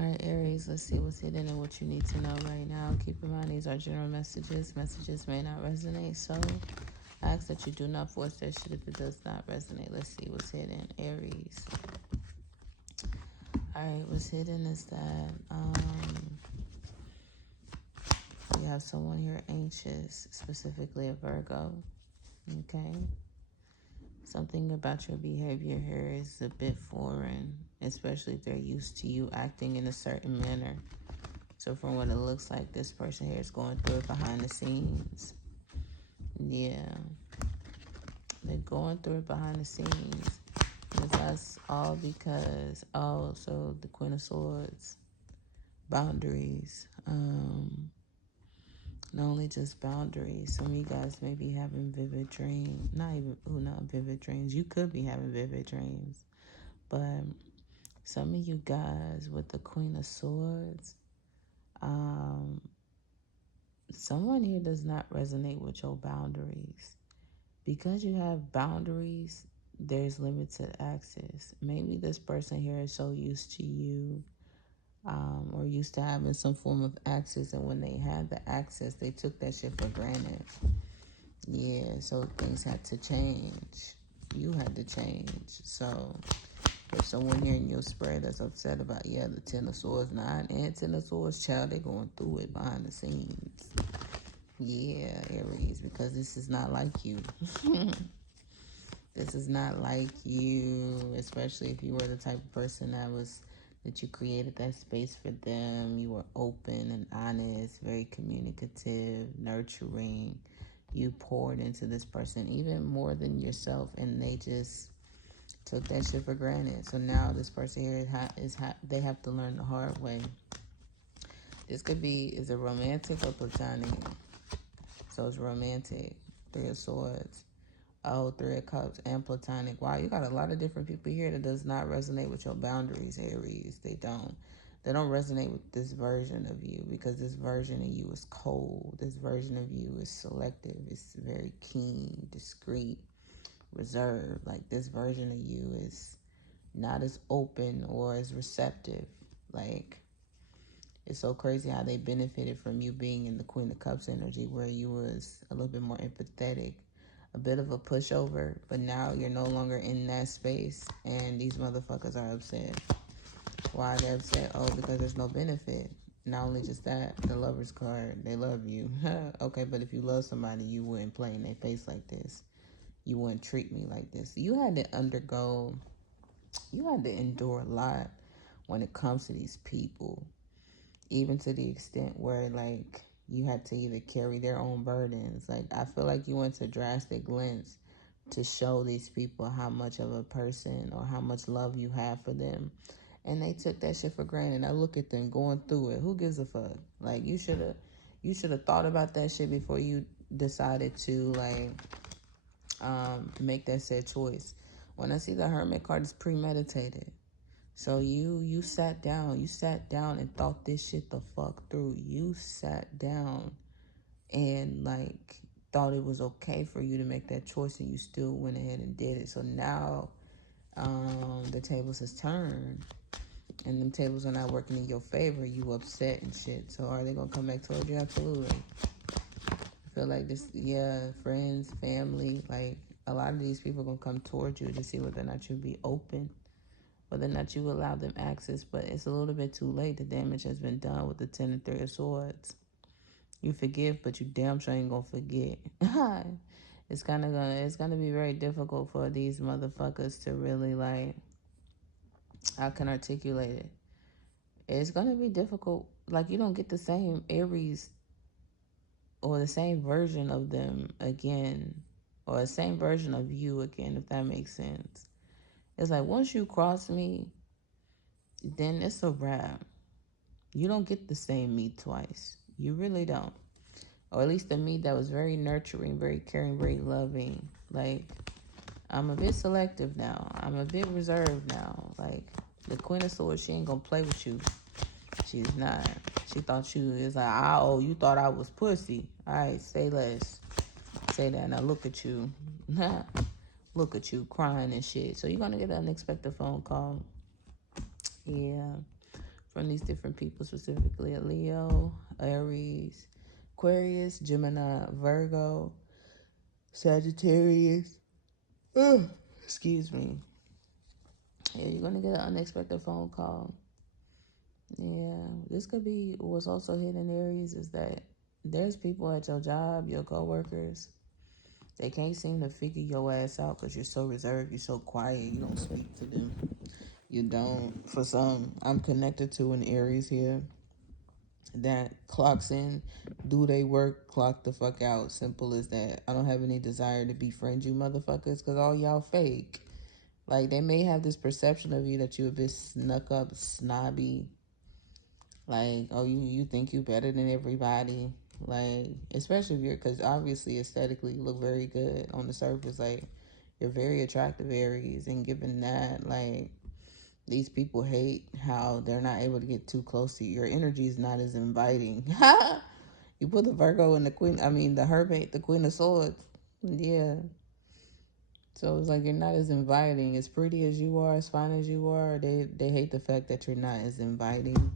All right, Aries, let's see what's hidden and what you need to know right now. Keep in mind, these are general messages. Messages may not resonate, so I ask that you do not force that shit if it does not resonate. Let's see what's hidden, Aries. All right, what's hidden is that you have someone here anxious, specifically a Virgo, okay? Something about your behavior here is a bit foreign, especially if they're used to you acting in a certain manner. So from what it looks like, this person here is going through it behind the scenes. Yeah. They're going through it behind the scenes. And that's all because, so the Queen of Swords, boundaries. Not only just boundaries. Some of you guys may be having vivid dreams. Not vivid dreams. You could be having vivid dreams. But some of you guys with the Queen of Swords, someone here does not resonate with your boundaries. Because you have boundaries, there's limited access. Maybe this person here is so used to you, or used to having some form of access, and when they had the access, they took that shit for granted. Yeah, so things had to change. You had to change. So if someone here in your spread that's upset about, the Ten of Swords 9 and Ten of Swords child, they're going through it behind the scenes. Yeah, Aries, because this is not like you. This is not like you, especially if you were the type of person that you created that space for them. You were open and honest, very communicative, nurturing. You poured into this person even more than yourself, and they just took that shit for granted. So now this person here they have to learn the hard way. This is a romantic or platonic. So it's romantic. Three of Swords. Oh, Three of Cups and platonic. Wow, you got a lot of different people here that does not resonate with your boundaries, Aries. They don't resonate with this version of you, because this version of you is cold. This version of you is selective. It's very keen, discreet, reserved. Like, this version of you is not as open or as receptive. Like, it's so crazy how they benefited from you being in the Queen of Cups energy, where you was a little bit more empathetic, a bit of a pushover, but now you're no longer in that space, and these motherfuckers are upset. Why they're upset? Oh, because there's no benefit. Not only just that, the Lover's card, they love you. Okay, but if you love somebody, you wouldn't play in their face like this. You wouldn't treat me like this. You had to endure a lot when it comes to these people, even to the extent where, like, you had to either carry their own burdens. Like, I feel like you went to drastic lengths to show these people how much of a person or how much love you have for them. And they took that shit for granted. I look at them going through it. Who gives a fuck? Like, you should have thought about that shit before you decided to, like, make that said choice. When I see the Hermit card, it's premeditated. So you sat down and thought this shit the fuck through. You sat down and, like, thought it was okay for you to make that choice, and you still went ahead and did it. So now the tables has turned, and them tables are not working in your favor. You upset and shit. So are they gonna come back towards you? Absolutely. I feel like this, friends, family, like, a lot of these people gonna come towards you to see whether or not you'll be open, whether or not you allow them access. But it's a little bit too late. The damage has been done with the 10 and 3 of Swords. You forgive, but you damn sure ain't gonna forget. It's gonna be very difficult for these motherfuckers to really, like, I can articulate it. It's gonna be difficult. Like, you don't get the same Aries or the same version of them again, or the same version of you again, if that makes sense. It's like, once you cross me, then it's a wrap. You don't get the same me twice. You really don't. Or at least the me that was very nurturing, very caring, very loving. Like, I'm a bit selective now. I'm a bit reserved now. Like, the Queen of Swords, she ain't gonna play with you. She's not. She thought you is like, you thought I was pussy. All right, say less. Say that. Now look at you. Look at you crying and shit. So you're gonna get an unexpected phone call. Yeah. from these different people, specifically a Leo, Aries, Aquarius, Gemini, Virgo, Sagittarius. Excuse me. Yeah, you're gonna get an unexpected phone call. Yeah, this could be what's also hidden Aries is that there's people at your job, your coworkers. They can't seem to figure your ass out because you're so reserved, you're so quiet, you don't speak to them. You don't. For some, I'm connected to an Aries here that clocks in, do they work, clock the fuck out. Simple as that. I don't have any desire to befriend you motherfuckers because all y'all fake. Like, they may have this perception of you that you a bit snuck up, snobby. Like, oh, you think you better than everybody. Like, especially if you're, because obviously aesthetically you look very good on the surface. Like, you're very attractive Aries. And given that, like, these people hate how they're not able to get too close to you. Your energy is not as inviting. You put the Virgo and the Hermit, the Queen of Swords. Yeah. So it's like you're not as inviting. As pretty as you are, as fine as you are, they hate the fact that you're not as inviting.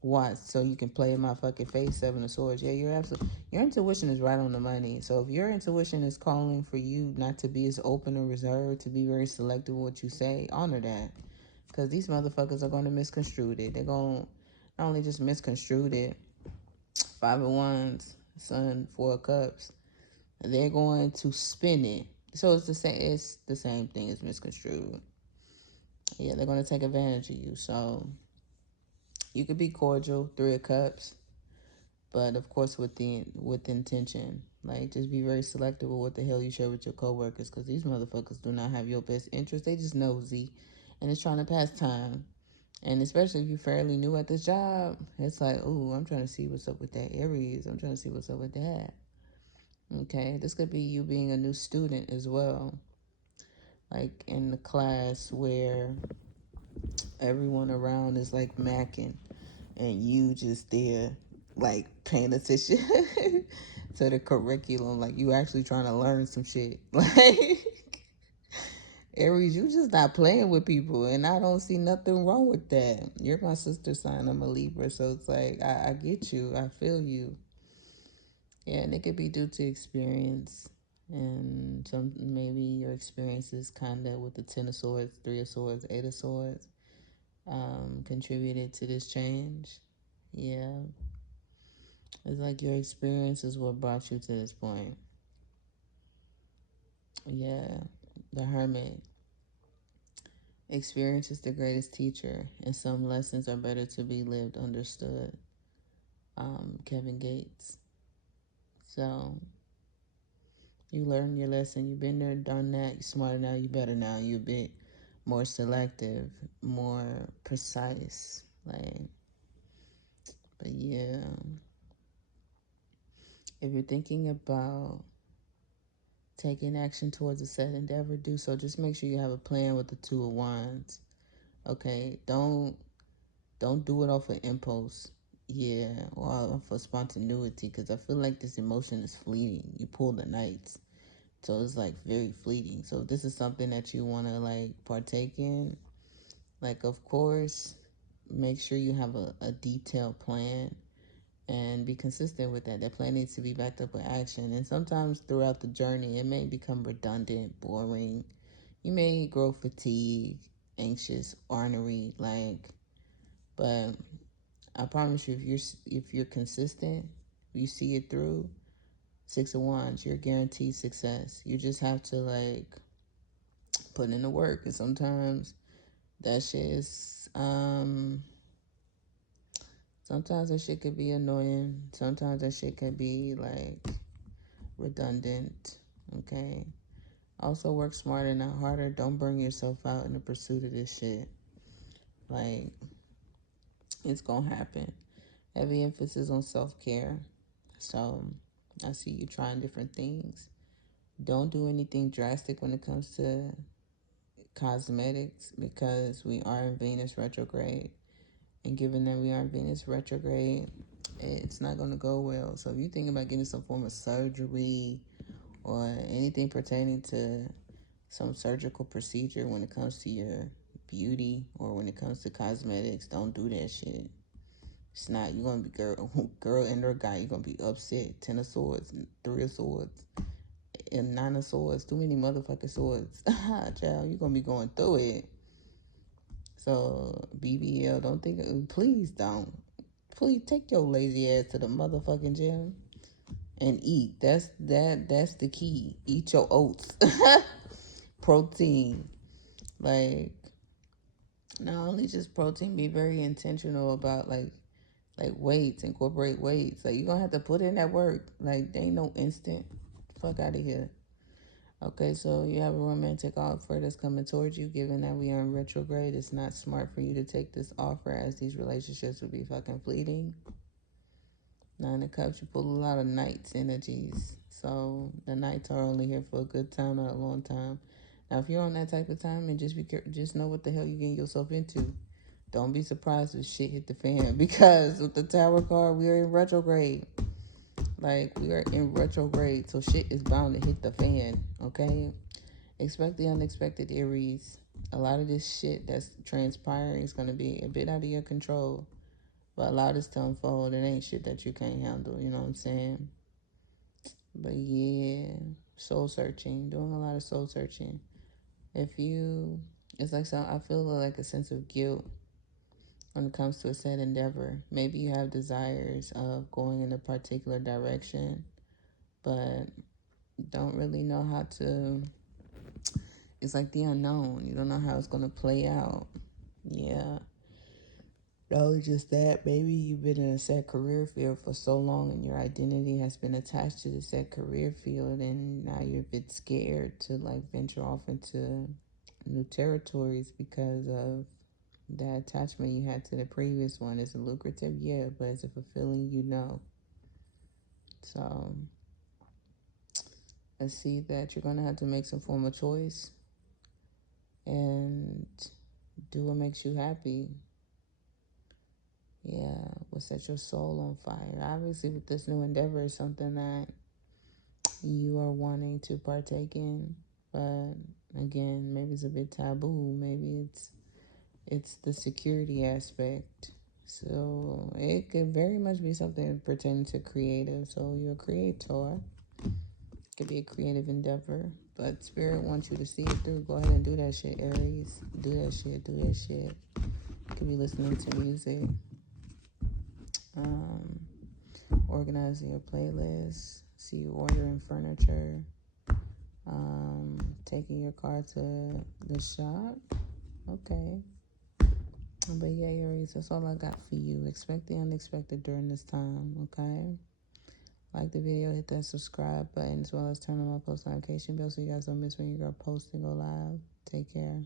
What? So you can play in my fucking face, Seven of Swords. Yeah, you're absolutely. Your intuition is right on the money. So if your intuition is calling for you not to be as open or reserved, to be very selective with what you say, honor that. Because these motherfuckers are going to misconstrue it. They're going to not only just misconstrue it, Five of Wands, Sun, Four of Cups. They're going to spin it. So it's the same. It's the same thing as misconstrued. Yeah, they're going to take advantage of you. So you could be cordial, Three of Cups, but of course with intention. Like, just be very selective with what the hell you share with your coworkers, because these motherfuckers do not have your best interest. They just nosy, and it's trying to pass time. And especially if you're fairly new at this job, it's like, ooh, I'm trying to see what's up with that Aries. I'm trying to see what's up with that. Okay, this could be you being a new student as well. Like in the class where everyone around is like macking and you just there like paying attention to the curriculum. Like you actually trying to learn some shit. Like Aries, you just not playing with people, and I don't see nothing wrong with that. You're my sister sign. I'm a Libra, so it's like I get you. I feel you. Yeah, and it could be due to experience, and some maybe your experiences kind of with the Ten of Swords, Three of Swords, Eight of Swords, contributed to this change. Yeah, it's like your experience is what brought you to this point. Yeah, the Hermit. Experience is the greatest teacher, and some lessons are better to be lived, understood. Kevin Gates. So you learn your lesson. You've been there, done that. You're smarter now. You better now. You're a bit more selective, more precise. Like, but yeah, if you're thinking about taking action towards a set endeavor, do so. Just make sure you have a plan with the Two of Wands. Okay, don't do it off of impulse. Yeah, or off of spontaneity, because I feel like this emotion is fleeting. You pull the Knights, so it's like very fleeting. So if this is something that you want to like partake in, like of course, make sure you have a detailed plan and be consistent with that. That plan needs to be backed up with action. And sometimes throughout the journey, it may become redundant, boring. You may grow fatigued, anxious, ornery, like, but I promise you, if you're consistent, you see it through. Six of Wands, you're guaranteed success. You just have to like put in the work, and sometimes that shit is sometimes that shit could be annoying. Sometimes that shit could be like redundant. Okay. Also work smarter, not harder. Don't burn yourself out in the pursuit of this shit. Like, it's gonna happen. Heavy emphasis on self-care. So I see you trying different things. Don't do anything drastic when it comes to cosmetics, because we are in Venus retrograde. And given that we are in Venus retrograde, it's not going to go well. So if you think about getting some form of surgery or anything pertaining to some surgical procedure when it comes to your beauty or when it comes to cosmetics, don't do that shit. It's not. You're gonna be girl and or guy. You're gonna be upset. 10 of Swords, 3 of Swords, and 9 of Swords. Too many motherfucking swords. Child, you're gonna be going through it. So BBL, don't think. Please don't. Please take your lazy ass to the motherfucking gym and eat. That's the key. Eat your oats. Protein. Like, not only just protein, be very intentional about like weights, incorporate weights. Like, you're gonna have to put in that work. Like, there ain't no instant. Fuck out of here. Okay, so you have a romantic offer that's coming towards you. Given that we are in retrograde, it's not smart for you to take this offer, as these relationships will be fucking fleeting. 9 of Cups, you pull a lot of Knights energies. So the Knights are only here for a good time, not a long time. Now, if you're on that type of time, and just know what the hell you're getting yourself into. Don't be surprised if shit hit the fan, because with the Tower card, we are in retrograde. Like, we are in retrograde, so shit is bound to hit the fan, okay? Expect the unexpected, Aries. A lot of this shit that's transpiring is going to be a bit out of your control. But allow this to unfold. It ain't shit that you can't handle, you know what I'm saying? But yeah, soul searching. Doing a lot of soul searching. It's like I feel like a sense of guilt when it comes to a set endeavor. Maybe you have desires of going in a particular direction, but don't really know how to. It's like the unknown. You don't know how it's going to play out. Yeah. Not only just that, maybe you've been in a set career field for so long and your identity has been attached to the set career field, and now you're a bit scared to like venture off into new territories because of that attachment you had to the previous one. Is it lucrative? Yeah, but is it fulfilling? So I see that you're gonna have to make some form of choice and do what makes you happy. Yeah, will set your soul on fire. Obviously, with this new endeavor, is something that you are wanting to partake in, but again, maybe it's a bit taboo. Maybe it's the security aspect. So it could very much be something pertaining to creative. So you're a creator. It could be a creative endeavor, but spirit wants you to see it through. Go ahead and do that shit, Aries. Do that shit. Do that shit. You could be listening to music. Organizing your playlist. See you ordering furniture. Taking your car to the shop. Okay. But yeah, Aries, that's all I got for you. Expect the unexpected during this time, okay? Like the video, hit that subscribe button, as well as turn on my post notification bell so you guys don't miss when your girl posts and go live. Take care.